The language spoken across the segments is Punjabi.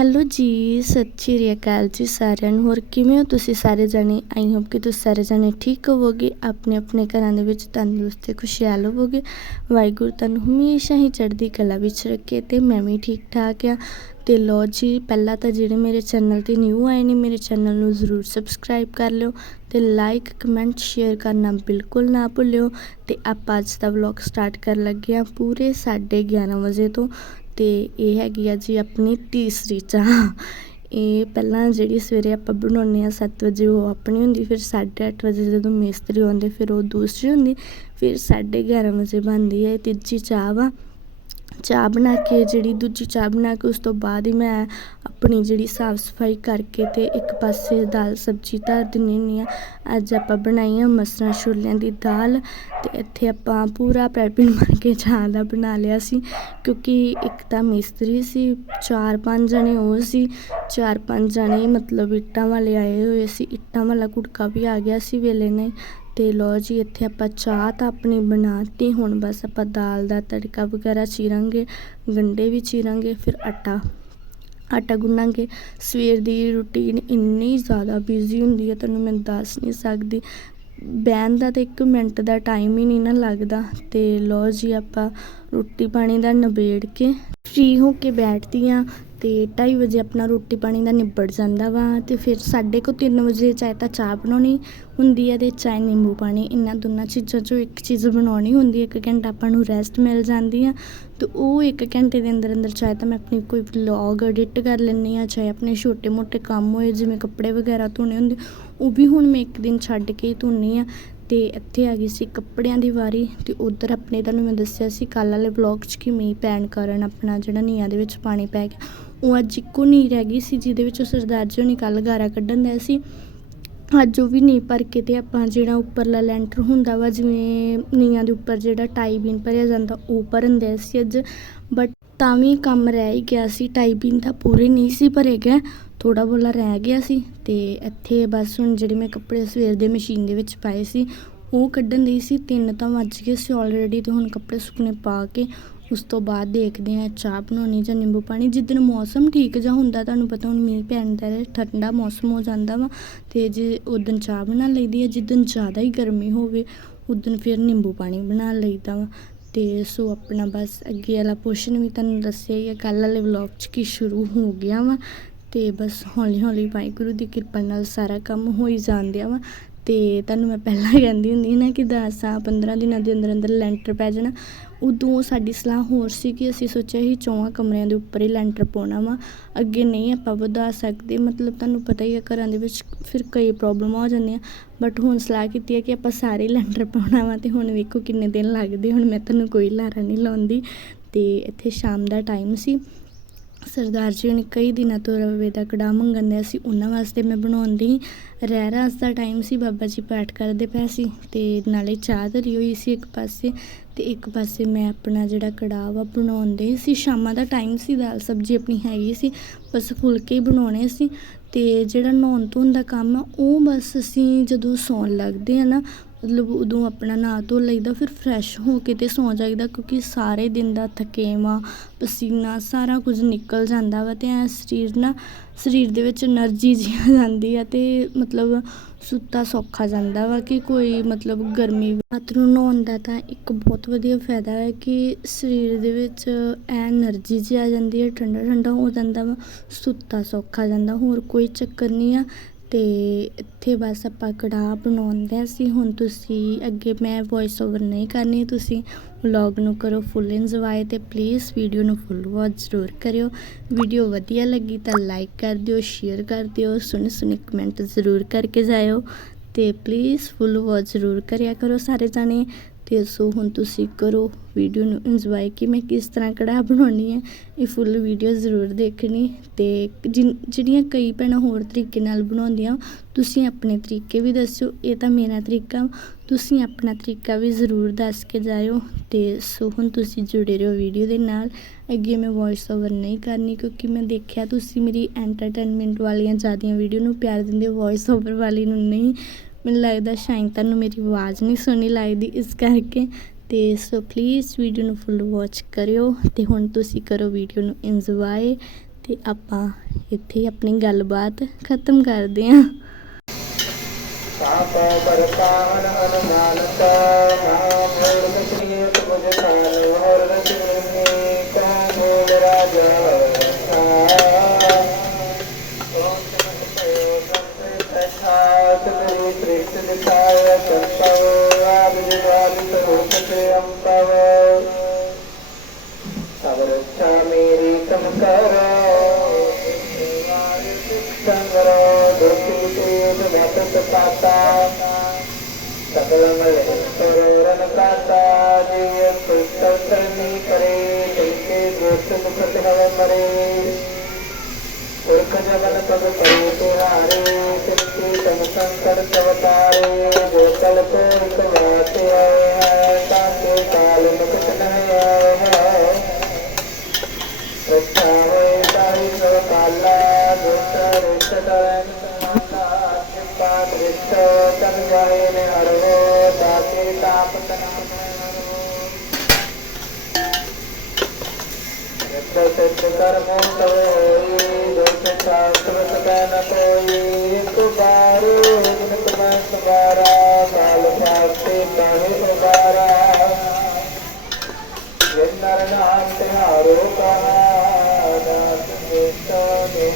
ਹੈਲੋ ਜੀ, ਸਤਿ ਸ਼੍ਰੀ ਅਕਾਲ ਜੀ ਸਾਰਿਆਂ ਨੂੰ। ਹੋਰ ਕਿਵੇਂ ਹੋ ਤੁਸੀਂ ਸਾਰੇ ਜਣੇ? ਆਈ ਹੋਪ ਕਿ ਤੁਸੀਂ ਸਾਰੇ ਜਣੇ ਠੀਕ ਹੋਵੋਗੇ। ਆਪਣੇ ਆਪਣੇ ਘਰਾਂ ਦੇ ਵਿੱਚ ਤੰਦਰੁਸਤ ਤੇ ਖੁਸ਼ਹਾਲ ਹੋਵੋਗੇ। ਵਾਹਿਗੁਰੂ ਤੁਹਾਨੂੰ ਹਮੇਸ਼ਾ ਹੀ ਚੜ੍ਹਦੀ ਕਲਾ ਵਿੱਚ ਰੱਖੇ ਤੇ ਮੈਂ ਵੀ ਠੀਕ ਠਾਕ ਆ ਤੇ ਲੋ ਜੀ, ਪਹਿਲਾਂ ਤਾਂ ਜਿਹੜੇ ਮੇਰੇ ਚੈਨਲ ਤੇ ਨਿਊ ਆਏ ਨੇ, ਮੇਰੇ ਚੈਨਲ ਨੂੰ ਜ਼ਰੂਰ ਸਬਸਕ੍ਰਾਈਬ ਕਰ ਲਿਓ ਤੇ ਲਾਈਕ ਕਮੈਂਟ ਸ਼ੇਅਰ ਕਰਨਾ ਬਿਲਕੁਲ ਨਾ ਭੁੱਲਿਓ ਤੇ ਆਪਾਂ ਅੱਜ ਦਾ ਵਲੌਗ ਸਟਾਰਟ ਕਰਨ ਲੱਗੇ ਆ ਪੂਰੇ 11:30 ਵਜੇ ਤੋਂ ਤੇ ਇਹ ਹੈਗੀ ਆ ਜੀ ਆਪਣੀ ਤੀਸਰੀ ਚਾਹ। ਇਹ ਪਹਿਲਾਂ ਜਿਹੜੀ ਸਵੇਰੇ ਆਪਾਂ ਬਣਾਉਂਦੇ ਆ 7 ਵਜੇ ਉਹ ਆਪਣੀ ਹੁੰਦੀ, ਫਿਰ 8:30 ਵਜੇ ਜਦੋਂ ਮਿਸਤਰੀ ਆਉਂਦੇ, ਫਿਰ ਉਹ ਦੂਸਰੀ ਹੁੰਦੀ, ਫਿਰ 11:30 ਵਜੇ ਬਣਦੀ ਹੈ ਇਹ ਤੀਜੀ ਚਾਹ ਵਾ। ਚਾਹ ਬਣਾ ਕੇ, ਜਿਹੜੀ ਦੂਜੀ ਚਾਹ ਬਣਾ ਕੇ, ਉਸ ਤੋਂ ਬਾਅਦ ਹੀ ਮੈਂ ਆਪਣੀ ਜਿਹੜੀ ਸਾਫ਼ ਸਫ਼ਾਈ ਕਰਕੇ ਅਤੇ ਇੱਕ ਪਾਸੇ ਦਾਲ ਸਬਜ਼ੀ ਧਰ ਦਿੰਦੀ ਹੁੰਦੀ ਹਾਂ। ਅੱਜ ਆਪਾਂ ਬਣਾਈ ਆ ਮਸਰਾਂ ਛੋਲਿਆਂ ਦੀ ਦਾਲ ਅਤੇ ਇੱਥੇ ਆਪਾਂ ਪੂਰਾ ਪ੍ਰੈਪਿੰਗ ਬਣ ਕੇ ਚਾਹ ਦਾ ਬਣਾ ਲਿਆ ਸੀ, ਕਿਉਂਕਿ ਇੱਕ ਤਾਂ ਮਿਸਤਰੀ ਸੀ, ਚਾਰ ਪੰਜ ਜਣੇ ਉਹ ਸੀ, ਚਾਰ ਪੰਜ ਜਣੇ ਮਤਲਬ ਇੱਟਾਂ ਵਾਲੇ ਆਏ ਹੋਏ ਸੀ, ਇੱਟਾਂ ਵਾਲਾ ਕੁੜਕਾ ਵੀ ਆ ਗਿਆ ਸੀ ਵੇਲੇ ਨੇ। ਅਤੇ ਲਓ ਜੀ, ਇੱਥੇ ਆਪਾਂ ਚਾਹ ਤਾਂ ਆਪਣੀ ਬਣਾਤੀ, ਹੁਣ ਬਸ ਆਪਾਂ ਦਾਲ ਦਾ ਤੜਕਾ ਵਗੈਰਾ ਚੀਰਾਂਗੇ, ਗੰਡੇ ਵੀ ਚੀਰਾਂਗੇ, ਫਿਰ ਆਟਾ ਆਟਾ ਗੁੰਨਾਂਗੇ। ਸਵੇਰ ਦੀ ਰੁਟੀਨ ਇੰਨੀ ਜ਼ਿਆਦਾ ਬਿਜ਼ੀ ਹੁੰਦੀ ਹੈ, ਤੁਹਾਨੂੰ ਮੈਂ ਦੱਸ ਨਹੀਂ ਸਕਦੀ। ਬਹਿਣ ਦਾ ਤਾਂ ਇੱਕ ਮਿੰਟ ਦਾ ਟਾਈਮ ਹੀ ਨਹੀਂ ਨਾ ਲੱਗਦਾ। ਤੇ ਲੋ ਜੀ, ਆਪਾਂ ਰੋਟੀ ਪਾਣੀ ਦਾ ਨਿਬੇੜ ਕੇ ਫ੍ਰੀ ਹੋ ਕੇ ਬੈਠਦੀ ਆ ਤੇ 2:30 ਵਜੇ ਆਪਣਾ ਰੋਟੀ ਪਾਣੀ ਦਾ ਨਿਬੜ ਜਾਂਦਾ ਵਾ ਤੇ ਫਿਰ ਸਾਢੇ ਕੁ 3 ਵਜੇ ਚਾਹੇ ਤਾਂ ਚਾਹ ਬਣਾਉਣੀ ਹੁੰਦੀ ਹੈ ਤੇ ਚਾਹੇ ਨਿੰਬੂ ਪਾਣੀ, ਇਹਨਾਂ ਦੋਨਾਂ ਚੀਜ਼ਾਂ ਚੋਂ ਇੱਕ ਚੀਜ਼ ਬਣਾਉਣੀ ਹੁੰਦੀ ਹੈ, ਇੱਕ ਘੰਟਾ ਆਪਾਂ ਨੂੰ ਰੈਸਟ ਮਿਲ ਜਾਂਦੀ ਆ। ਤੇ ਉਹ ਇੱਕ ਘੰਟੇ ਦੇ ਅੰਦਰ ਅੰਦਰ ਚਾਹੇ ਤਾਂ ਮੈਂ ਆਪਣੀ ਕੋਈ ਵਲੌਗ ਐਡਿਟ ਕਰ ਲੈਂਦੀ ਆ ਚਾਹੇ ਆਪਣੇ ਛੋਟੇ ਮੋਟੇ ਕੰਮ ਹੋਏ, ਜਿਵੇਂ ਕੱਪੜੇ ਵਗੈਰਾ ਧੋਣੇ ਹੁੰਦੇ, ਉਹ ਵੀ ਹੁਣ ਮੈਂ ਇੱਕ ਦਿਨ ਛੱਡ ਕੇ ਹੀ ਧੋਨੀ ਆ ਤੇ ਇੱਥੇ ਆ ਗਈ ਸੀ ਕੱਪੜਿਆਂ ਦੀ ਵਾਰੀ ਤੇ ਉਧਰ ਆਪਣੇ ਤੁਹਾਨੂੰ ਮੈਂ ਦੱਸਿਆ ਸੀ ਕੱਲ ਵਾਲੇ ਵਲੌਗ 'ਚ ਕਿ ਮੀਂਹ ਪੈਣ ਕਾਰਨ ਆਪਣਾ ਜਿਹੜਾ ਨੀਆਂ ਦੇ ਵਿੱਚ ਪਾਣੀ ਪੈ ਗਿਆ ਉਹ ਅੱਜ ਇੱਕੋ ਨੀ ਰਹਿ ਗਈ ਸੀ, ਜਿਹਦੇ ਵਿੱਚ ਉਹ ਸਰਦਾਰ ਜੀ ਹੋਣੀ ਕੱਲ ਗਾਰਾ ਕੱਢਣ ਦੇ ਸੀ। ਅੱਜ ਉਹ ਵੀ ਨੀਂਹ ਭਰ ਕੇ ਅਤੇ ਆਪਾਂ ਜਿਹੜਾ ਉੱਪਰਲਾ ਲੈਂਟਰ ਹੁੰਦਾ ਵਾ, ਜਿਵੇਂ ਨੀਹਾਂ ਦੇ ਉੱਪਰ ਜਿਹੜਾ ਟਾਈ ਬੀਨ ਭਰਿਆ ਜਾਂਦਾ, ਉਹ ਭਰਨ ਦੇ ਸੀ ਅੱਜ। ਬਟ ਤਾਂ ਵੀ ਕੰਮ ਰਹਿ ਹੀ ਗਿਆ ਸੀ ਟਾਈ ਬੀਨ ਤਾਂ ਪੂਰੇ ਨਹੀਂ ਸੀ ਭਰੇ ਗਏ ਥੋੜਾ ਬੋਲਾ ਰਹਿ ਗਿਆ ਸੀ। ਤੇ ਇੱਥੇ ਬਸ ਹੁਣ ਜਿਹੜੇ ਮੈਂ ਕੱਪੜੇ ਸਵੇਰ ਦੇ ਮਸ਼ੀਨ ਦੇ ਵਿੱਚ ਪਾਏ ਸੀ ਉਹ ਕੱਢਣ ਲਈ ਸੀ, ਤਿੰਨ ਤਾਂ ਵੱਜ ਗਏ ਸੀ ਆਲਰੇਡੀ ਤੇ ਹੁਣ ਕੱਪੜੇ ਸੁੱਕਣੇ ਪਾ ਕੇ ਉਸ ਤੋਂ ਬਾਅਦ ਦੇਖਦੇ ਆ ਚਾਹ ਬਣਾਉਣੀ ਜਾਂ ਨਿੰਬੂ ਪਾਣੀ। ਜਿੱਦਣ ਮੌਸਮ ਠੀਕ ਜਿਹਾ ਹੁੰਦਾ, ਤੁਹਾਨੂੰ ਪਤਾ ਹੁਣ ਮੀਂਹ ਪੈਂਦਾ ਹੈ, ਠੰਡਾ ਮੌਸਮ ਹੋ ਜਾਂਦਾ ਵਾ ਤੇ ਜੇ ਉਦੋਂ ਚਾਹ ਬਣਾ ਲਈਦੀ ਹੈ ਜਿੱਦਣ ਜ਼ਿਆਦਾ ਹੀ ਗਰਮੀ ਹੋਵੇ ਉਦੋਂ ਫਿਰ ਨਿੰਬੂ ਪਾਣੀ ਬਣਾ ਲਈਦਾ ਵਾ। ਤੇ ਸੋ ਆਪਣਾ ਬਸ ਅੱਗੇ ਵਾਲਾ ਪੋਰਸ਼ਨ ਵੀ ਤੁਹਾਨੂੰ ਦੱਸਿਆ ਹੀ ਹੈ ਕੱਲ ਵਾਲੇ ਵਲੌਗ 'ਚ ਕੀ ਸ਼ੁਰੂ ਹੋ ਗਿਆ ਵਾ। ਤੇ ਬਸ ਹੌਲੀ ਹੌਲੀ ਵਾਹਿਗੁਰੂ ਦੀ ਕਿਰਪਾ ਨਾਲ ਸਾਰਾ ਕੰਮ ਹੋਈ ਜਾਂਦਿਆ ਵਾ। ਅਤੇ ਤੁਹਾਨੂੰ ਮੈਂ ਪਹਿਲਾਂ ਕਹਿੰਦੀ ਹੁੰਦੀ ਨਾ ਕਿ 10 15 ਦਿਨਾਂ ਦੇ ਅੰਦਰ ਅੰਦਰ ਲੈਂਟਰ ਪੈ ਜਾਣਾ। ਉਦੋਂ ਸਾਡੀ ਸਲਾਹ ਹੋਰ ਸੀ ਕਿ ਅਸੀਂ ਸੋਚਿਆ ਸੀ ਚੌਹਾਂ ਕਮਰਿਆਂ ਦੇ ਉੱਪਰ ਹੀ ਲੈਂਟਰ ਪਾਉਣਾ ਵਾ। ਅੱਗੇ ਨਹੀਂ ਆਪਾਂ ਵਧਾ ਸਕਦੇ, ਮਤਲਬ ਤੁਹਾਨੂੰ ਪਤਾ ਹੀ ਆ ਘਰਾਂ ਦੇ ਵਿੱਚ ਫਿਰ ਕਈ ਪ੍ਰੋਬਲਮਾਂ ਹੋ ਜਾਂਦੀਆਂ ਬਟ ਹੁਣ ਸਲਾਹ ਕੀਤੀ ਹੈ ਕਿ ਆਪਾਂ ਸਾਰੇ ਲੈਂਟਰ ਪਾਉਣਾ ਵਾ ਅਤੇ ਹੁਣ ਵੇਖੋ ਕਿੰਨੇ ਦਿਨ ਲੱਗਦੇ, ਹੁਣ ਮੈਂ ਤੁਹਾਨੂੰ ਕੋਈ ਲਾਰਾ ਨਹੀਂ ਲਾਉਂਦੀ। ਅਤੇ ਇੱਥੇ ਸ਼ਾਮ ਦਾ ਟਾਈਮ ਸੀ। ਸਰਦਾਰ ਜੀ ਨੇ ਕਈ ਦਿਨਾਂ ਤੋਂ ਰਵੇ ਦਾ ਕੜਾਹ ਮੰਗਣ ਦੇ ਸੀ, ਉਹਨਾਂ ਵਾਸਤੇ ਮੈਂ ਬਣਾਉਂਦੀ ਰਹਿ ਰਹਿਰਾਸ ਦਾ ਟਾਈਮ ਸੀ, ਬਾਬਾ ਜੀ ਪਾਠ ਕਰਦੇ ਪਏ ਸੀ ਤੇ ਨਾਲੇ ਚਾਹ ਧਰੀ ਹੋਈ ਸੀ ਇੱਕ ਪਾਸੇ ਤੇ ਇੱਕ ਪਾਸੇ ਮੈਂ ਆਪਣਾ ਜਿਹੜਾ ਕੜਾਹ ਵਾ ਬਣਾਉਂਦੇ ਸੀ, ਸ਼ਾਮਾਂ ਦਾ ਟਾਈਮ ਸੀ, ਦਾਲ ਸਬਜ਼ੀ ਆਪਣੀ ਹੈਗੀ ਸੀ, ਬਸ ਫੁਲਕੇ ਹੀ ਬਣਾਉਣੇ ਸੀ ਤੇ ਜਿਹੜਾ ਨਹਾਉਣ ਧੋਣ ਦਾ ਕੰਮ ਆ, ਉਹ ਬਸ ਅਸੀਂ ਜਦੋਂ ਸੌਣ ਲੱਗਦੇ ਆ ਨਾ ਮਤਲਬ ਉਦੋਂ ਆਪਣਾ ਨਹਾ ਧੋ ਲਈਦਾ ਫਿਰ ਫਰੈਸ਼ ਹੋ ਕੇ ਅਤੇ ਸੌਂ ਜਾਈਦਾ, ਕਿਉਂਕਿ ਸਾਰੇ ਦਿਨ ਦਾ ਥਕੇਵਾਂ, ਪਸੀਨਾ ਸਾਰਾ ਕੁਝ ਨਿਕਲ ਜਾਂਦਾ ਵਾ ਅਤੇ ਐਂ ਸਰੀਰ ਨਾ, ਸਰੀਰ ਦੇ ਵਿੱਚ ਐਨਰਜੀ ਜੀ ਆ ਜਾਂਦੀ ਆ ਅਤੇ ਮਤਲਬ ਸੁੱਤਾ ਸੌਖਾ ਜਾਂਦਾ ਵਾ ਕਿ ਕੋਈ ਮਤਲਬ ਗਰਮੀ ਰਾਤ ਨੂੰ ਨਹਾਉਣ ਦਾ ਤਾਂ ਇੱਕ ਬਹੁਤ ਵਧੀਆ ਫਾਇਦਾ ਹੈ ਕਿ ਸਰੀਰ ਦੇ ਵਿੱਚ ਐ ਐਨਰਜੀ ਜਿਹੀ ਆ ਜਾਂਦੀ ਹੈ ਠੰਡਾ ਠੰਡਾ ਹੋ ਜਾਂਦਾ ਵਾ, ਸੁੱਤਾ ਸੌਖਾ ਜਾਂਦਾ, ਹੋਰ ਕੋਈ ਚੱਕਰ ਨਹੀਂ ਆ। ਅਤੇ ਇੱਥੇ ਬਸ ਆਪਾਂ ਕੜਾਹ ਬਣਾਉਂਦੇ ਸੀ ਹੁਣ ਤੁਸੀਂ ਅੱਗੇ ਮੈਂ ਵੌਇਸ ਓਵਰ ਨਹੀਂ ਕਰਨੀ, ਤੁਸੀਂ ਵਲੌਗ ਨੂੰ ਕਰੋ ਫੁੱਲ ਇੰਜੋਏ ਅਤੇ ਪਲੀਜ਼ ਵੀਡੀਓ ਨੂੰ ਫੁੱਲ ਵਾਚ ਜ਼ਰੂਰ ਕਰਿਓ। ਵੀਡੀਓ ਵਧੀਆ ਲੱਗੀ ਤਾਂ ਲਾਈਕ ਕਰ ਦਿਓ ਸ਼ੇਅਰ ਕਰ ਦਿਓ ਸੁਣ ਸੁਣ ਕਮੈਂਟ ਜ਼ਰੂਰ ਕਰਕੇ ਜਾਇਓ ਤੇ ਪਲੀਜ਼ ਫੁੱਲ ਵਾਚ ਜ਼ਰੂਰ ਕਰਿਆ ਕਰੋ ਸਾਰੇ ਜਾਣੇ। ਤੇ ਸੋ ਹੁਣ ਤੁਸੀਂ ਕਰੋ ਵੀਡੀਓ ਨੂੰ ਇੰਜੋਏ ਕਿ ਮੈਂ ਕਿਸ ਤਰ੍ਹਾਂ ਕੜਾਹ ਬਣਾਉਣੀ ਹੈ। ਇਹ ਫੁੱਲ ਵੀਡੀਓ ਜ਼ਰੂਰ ਦੇਖਣੀ ਤੇ ਜਿਨ- ਜਿਹੜੀਆਂ ਕਈ ਭੈਣਾਂ ਹੋਰ ਤਰੀਕੇ ਨਾਲ ਬਣਾਉਂਦੀਆਂ, ਤੁਸੀਂ ਆਪਣੇ ਤਰੀਕੇ ਵੀ ਦੱਸਿਓ। ਇਹ ਤਾਂ ਮੇਰਾ ਤਰੀਕਾ ਤੁਸੀਂ ਆਪਣਾ ਤਰੀਕਾ ਵੀ ਜ਼ਰੂਰ ਦੱਸ ਕੇ ਜਾਇਓ ਤੇ ਸੋ ਹੁਣ ਤੁਸੀਂ ਜੁੜੇ ਰਹੋ ਵੀਡੀਓ ਦੇ ਨਾਲ। ਅੱਗੇ ਮੈਂ ਵੌਇਸ ਓਵਰ ਨਹੀਂ ਕਰਨੀ ਕਿਉਂਕਿ ਮੈਂ ਦੇਖਿਆ ਤੁਸੀਂ ਮੇਰੀ ਐਂਟਰਟੇਨਮੈਂਟ ਵਾਲੀਆਂ ਜ਼ਿਆਦੀਆਂ ਵੀਡੀਓ ਨੂੰ ਪਿਆਰ ਦਿੰਦੇ ਹੋ ਵੌਇਸ ਓਵਰ ਵਾਲੀ ਨੂੰ ਨਹੀਂ। ਮੈਨੂੰ ਲੱਗਦਾ ਸ਼ਾਇਦ ਤੁਹਾਨੂੰ ਮੇਰੀ ਆਵਾਜ਼ ਨਹੀਂ ਸੁਣੀ ਲੱਗਦੀ ਇਸ ਕਰਕੇ। ਤੇ ਸੋ ਪਲੀਜ਼ ਵੀਡੀਓ ਨੂੰ ਫੁੱਲ ਵਾਚ ਕਰਿਓ ਤੇ ਹੁਣ ਤੁਸੀਂ ਕਰੋ ਵੀਡੀਓ ਨੂੰ ਇੰਜੋਏ ਤੇ ਆਪਾਂ ਇੱਥੇ ਆਪਣੀ ਗੱਲਬਾਤ ਖਤਮ ਕਰਦੇ ਹਾਂ। ਸਾਪਾ ਪਰਤਾਨ ਅਨਮਾਨਤਾ ਨਾਮ ਹੋਰ ਕਛੀਏ ਤੁਝ ਖਾਨ ਹੋਰ ਤਮ ਸੰਕਟ ਸਵਤਾਰੇ ਜੋ ਕਲ ਕੋ ਇਕ ਬਾਤ ਆਏ ਹੈ ਤਾਕੇ ਕਾਲ ਮੁਕਤ ਨਹਿ ਆਏ ਹੈ ਰੱਖਾ ਹੋਏ ਤਾਈ ਸਭ ਕਾਲਾ ਦੁਸ਼ਟ ਰਿਸ਼ਟ ਤਰਨ ਸਮਾਨਾ ਕਿਪਾ ਦ੍ਰਿਸ਼ਟ ਤਨ ਜਾਏ ਨੇ ਹਰੋ ਦਾਤੇ ਤਾਪ ਤਨਾ ਰੱਖ ਸੱਚ ਕਰਮ ਤਵ ਹੋਈ ਦੁਖ ਸ਼ਾਸਤਰ ਸਦਾ ਨ ਕੋਈ ਇੱਕ ਜਿਨ ਤੁਮੈ ਸਵਾਰਾ ਕਾਲ ਫਾਸਤੇ ਕਾਹੇ ਉਬਾਰਾ ਵਿਨਰ ਨਾਮ ਤਿਹਾਰੋ ਕਹਾ ਦਾਸ ਮੇਟਾ ਨੇ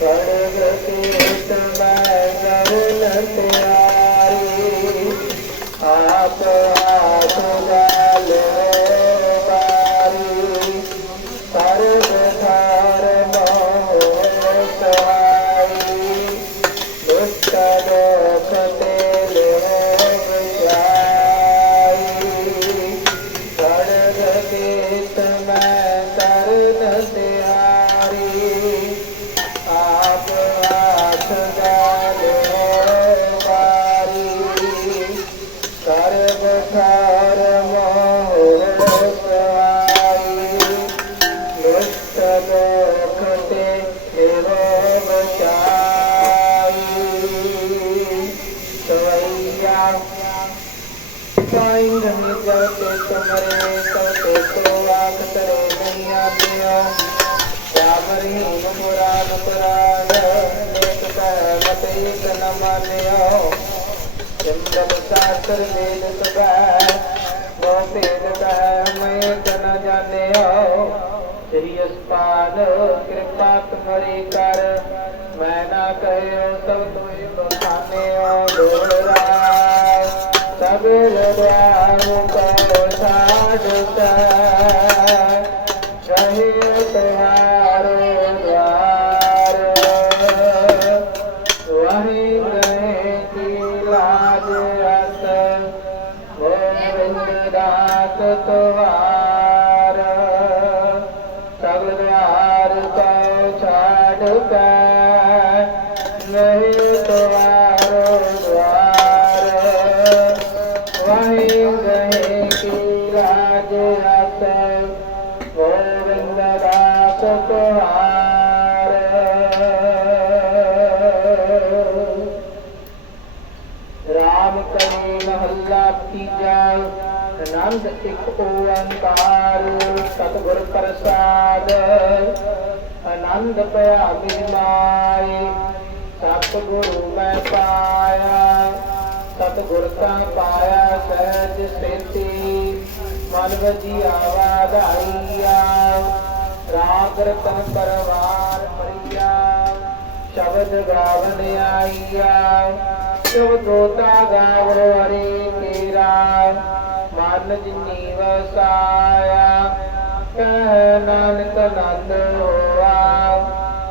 ਸਰਗ ਤੀਰਥ ਮੈਂ ਗਰਨ ਤਿਆਰੀ ਦੁਸ਼ਟ ਦੋਖ ਤੇ ਲਿਓ ਵਿਚਾਈ ਸਵਈਆ ਕਾਇਨ ਨਿਜਤੇ ਤੁਮਰੇ ਕਰਤੇ ਕੋ ਆਖ ਤਰੇ ਨਹੀਂ ਆਤਿਓ ਰਾਮਰੀ ਮੁਰਾਨ ਪੁਰਾਨ ਨੇਕ ਕਹਿ ਮਤੇ ਕਨ ਮਾਨਿਓ ਚੰਦਨ ਸਾਸਰ ਵੇਦ ਸਭੈ ਸ੍ਰੀ ਅਸਪਾਨ ਕਿਰਪਾ ਤੁਮਰੀ ਕਰ। ਮੈਂ ਨਾ ਕਹਿਓ ਸਭ ਤੋਏ ਬਖਾਨਿਓ ਦੋਰਾ ਸਗਲ ਦੁਆਰ ਕੋ ਸਾਡਤਾ ਇੱਕ ਓੰਕਾਰ ਸਤਿਗੁਰ ਪ੍ਰਸਾਦ, ਆਨੰਦ ਪਿਆ ਮਿਮਾਈ ਸਤਿਗੁਰੂ ਮੈਂ ਪਾਇਆ, ਸਤਿਗੁਰ ਤਾਂ ਪਾਇਆ ਸਹਿਜ ਸੇਤੀ। ਮਨ ਵਜੀਆ ਵਾਧਾਈਆ, ਰਾਗ ਰਤਨ ਪਰਵਾਰ ਪਰਿਆ ਸ਼ਬਦ ਗਾਵਨ ਆਈਆ ਸ਼ਬਦੋਤਾ ਗਾਵੋ ਹਰੀ ਤੇਰਾ ਮਨ ਜਿਨੀ ਵਸਾਇਆ ਕਹਿ ਨਾਨਕ ਨੰਦ ਹੋਆ,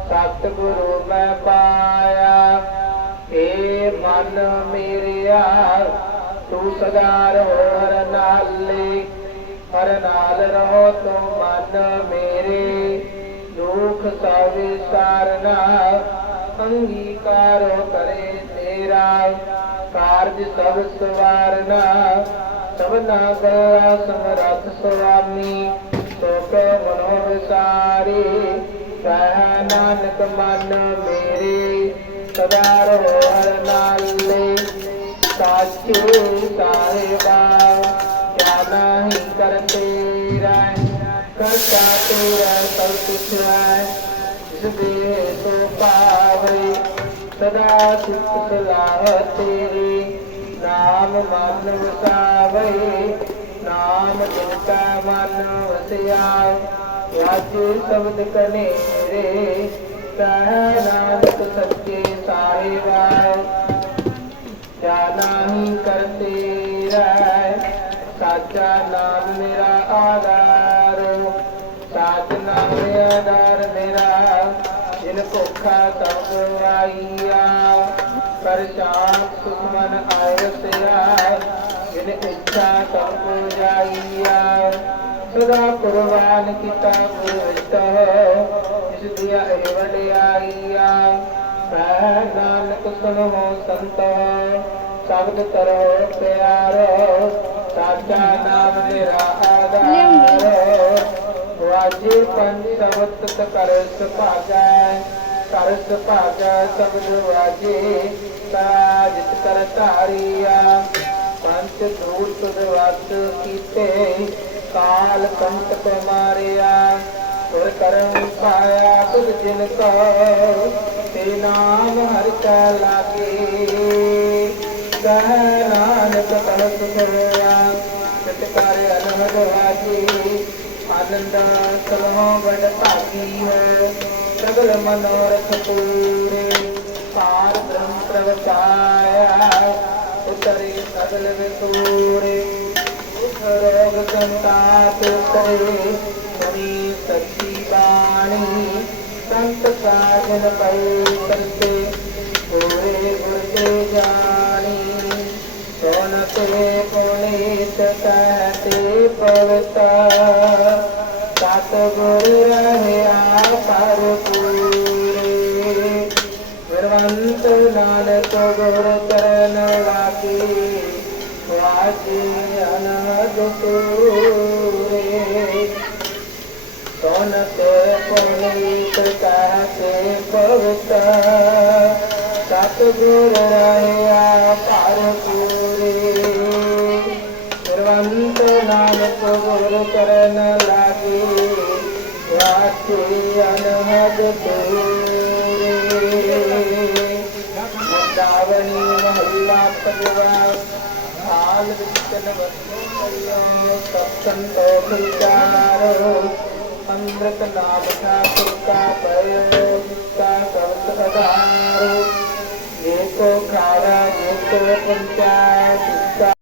ਸਤਿਗੁਰੂ ਮੈਂ ਪਾਇਆ। ਏ ਮਨ ਮੇਰਿਆ, ਤੂੰ ਸਦਾ ਰਹੋ, ਹਰ ਨਾਲੇ। ਹਰ ਨਾਲ ਰਹੋ ਤੂੰ ਮਨ ਮੇਰੇ। ਦੁਖ ਸਭ ਵਿਸਾਰਨਾ ਅੰਗੀਕਾਰੋ ਕਰੇ ਤੇਰਾ। ਕਾਰਜ ਸਭ ਸਵਾਰਨਾ ਸਭਨਾ ਕਾ ਸਮਰਥ ਸੁਆਮੀ ਸੋ ਕੈ ਮਨੋ ਵਿਸਾਰੀ ਕਹਿ ਨਾਨਕ ਮਨ ਮੇਰੇ, ਸਦਾ ਰਹੋ ਹਰ ਨਾਲੇ। ਸਾਚੇ ਸਾਹਿਬਾ, ਕਿਆ ਨਹੀਂ ਕਰ ਤੇਰਾ ਕਰਤਾ ਤੇਰਾ ਸਭ ਕੁਛ ਹੈ। ਜਿਸ ਦੇ ਤੋ ਪਾਵੇ ਸਦਾ ਸਿਫਤ ਸਲਾਹ ਤੇਰੀ। ਨਾਮ ਮਨ ਵਸਾਵੇ, ਨਾਮ ਜਿਨ ਮਨ ਵਸਿਆ। ਵਾਜੇ ਸ਼ਬਦ ਕਨੇ ਰੇ ਕਹਿ ਨਾਨਕ ਸੱਚੇ ਸਾਹਿਬਾ ਜਾਨਾਹੀ ਕਰਤੇ ਰਹਿ ਸਾਚਾ ਨਾਮ ਮੇਰਾ ਆਧਾਰ। ਸਾਚ ਨਾਮ ਆਧਾਰ ਮੇਰਾ, ਜਿਨ ਭੁੱਖਾ ਸਭ ਆਈਆ। ਸ਼ਾਂਤ ਸੁਖ ਮਨ ਆਇ ਰਸਿਆ ਜਿਨ ਇੱਛਾ ਸਭ ਜਾਈਆ। ਸਦਾ ਕੁਰਬਾਨ ਕੀਤਾ ਗੁਰਵਿਤ ਇਸ ਦੀਆਂ ਇਹ ਵਡਿਆਈਆ। ਮੈਂ ਨਾਨਕ ਸੁਣੋ ਸੰਤ ਸ਼ਬਦ ਕਰੋ ਪਿਆਰੋ। ਸਾਚਾ ਨਾਮ ਮੇਰਾ ਆਧਾਰ। ਵਾਜੇ ਪੰਜ ਸ਼ਬਦ ਕਰ ਸੁਭਾਗੈ ਕਰ ਸੁਭਾਗੈ ਸ਼ਬਦ ਵਾਜੇ ਤਾ ਜਿਤ ਕਰ ਧਾਰੀਆ। ਪੰਜ ਦੂਰ ਤੁਧ ਕੀਤੇ, ਕਾਲ ਕੰਟਕ ਮਾਰਿਆ। ਤੁਰ ਕਰਮ ਪਾਇਆ ਤੁਧ ਜਿਨ ਕੋ, ਤੇ ਨਾਮ ਹਰਿ ਕਾ ਲਾਗੇ। ਕਹਿ ਨਾਨਕ ਤਲਤ ਸੋਇਆ ਕਰ ਅਨਹਦ ਵਾਜੀ। ਆਨੰਦ ਸਲਮੋ ਵਡ ਭਾਗੀ ਹੈ। ਸਗਲ ਮਨੋਰਥ ਪੂਰੇ ਪਾਰ ਬ੍ਰਹਮ ਪ੍ਰਗਟਾਇਆ ਉਤਰੇ ਸਗਲ ਵਿਤੂਰੇ ਰੋਗ ਸੰਤਾਪ ਕਰੇ ਮਨੀ ਸੱਚੀ ਬਾਣੀ ਸੰਤ ਸਾਜਨ ਪਏ ਕਰਤੇ ਹੋਏ ਗੁਰਤੇ ਜਾਣੀ ਸੋਨ ਤੇ ਪੁਨੀਤ ਕਹਤੇ ਪਵਤਾ ਸਤ ਗੁਰ ਗੁਰ ਚਰਨ ਲਾਗੀ ਵਾਜੀ ਅਨਹਦ ਤੂਰੇ ਸੋਨ ਤੇ ਪੁਨੀਤ ਕਹਤੇ ਪਵਤਾ ਸਤ ਗੁਰ ਰਹਿਆ ਪਰ ਪੂਰੇ ਗੁਰਵੰਤ ਨਾਨਕ ਗੁਰ ਚਰਨ ਲਾਗੇ ਵਾਚੇ ਅਨਹਦ ਤੇਰੇ ਮੁੰਦਾਵਣੀ ਮਹੱਲਾ ਪੰਜਵਾ ਹਾਲ ਵਿਚਨ ਵਸੋ ਕਰਿਓ ਸਤ ਸੰਤੋਖ ਵਿਚਾਰੋ ਅੰਮ੍ਰਿਤ ਨਾਮ ਠਾਕੁਰ ਕਾ ਪਇਓ ਕਾ ਸਬਦ ਅਧਾਰੋ ਜੇ ਖਾਰਾ ਜੇ ਕੋ